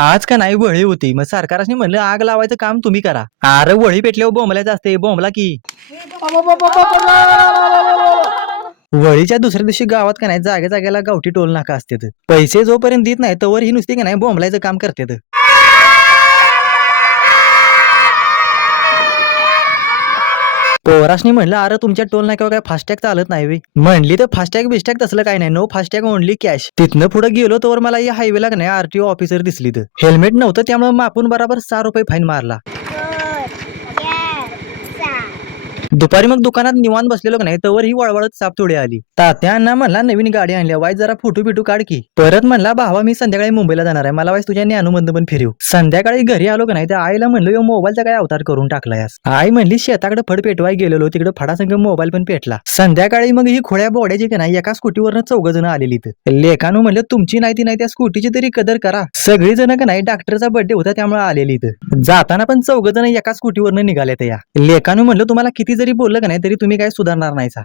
आज का नाही वळी होती मग सरकारने म्हणलं आग लावायचं काम तुम्ही करा. अरे वळी पेटल्यावर बोंबलायचं असते बोंबला की. वळीच्या दुसऱ्या दिवशी गावात का नाही जागे जागेला गावठी टोल नाका असते. पैसे जोपर्यंत देत नाही तोवर ही नुसती का नाही बोंबलायचं काम करते. पोराशनी म्हणलं अरे तुमच्या टोल नाक्यावर काय फास्टॅग चालत नाही वे. म्हणली तर फास्टॅग बिस्टॅग तसलं काय नाही, नो फास्टॅग ओनली कॅश. तिथनं पुढे गेलो तर मला या हायवेला नाही आरटीओ ऑफिसर दिसली. तर हेल्मेट नव्हतं त्यामुळे मापून बराबर 6 रुपये फाईन मारला. दुपारी मग दुकानात निवांत बसलेलो नाही तवर ही वळवळत साप थोडी आली. तात्यांना म्हणला नवीन गाडी आणल्या वाईट जरा फोटो बिटू काढ की. परत म्हणला भावा मी संध्याकाळी मुंबईला जाणार आहे, मला वाईस तुझ्या ज्ञानूमधून पण फिरव. संध्याकाळी घरी आलो का नाही तर आईला म्हणलो यो मोबाईलचा काय अवतार करून टाकलायस. आई म्हणली शेताकडे फड पेटवाय गेलेलो तिकडे फडासंग मोबाईल पण पेटला. संध्याकाळी मग ही खोळ्या बोड्याची का नाही एका स्कूटीवरनं 4 जण आलेली. लेखानू म्हणलं तुमची नाही ती नाही त्या स्कूटीची तरी कदर करा. सगळी जण का नाही डॉक्टरचा बर्थडे होता त्यामुळे आलेली. जाताना पण 4 जण एका स्कूटीवरनं निघाले. या लेखानू म्हणलं तुम्हाला किती जरी बोललं का नाही तरी तुम्ही काय सुधारणार नाहीसा.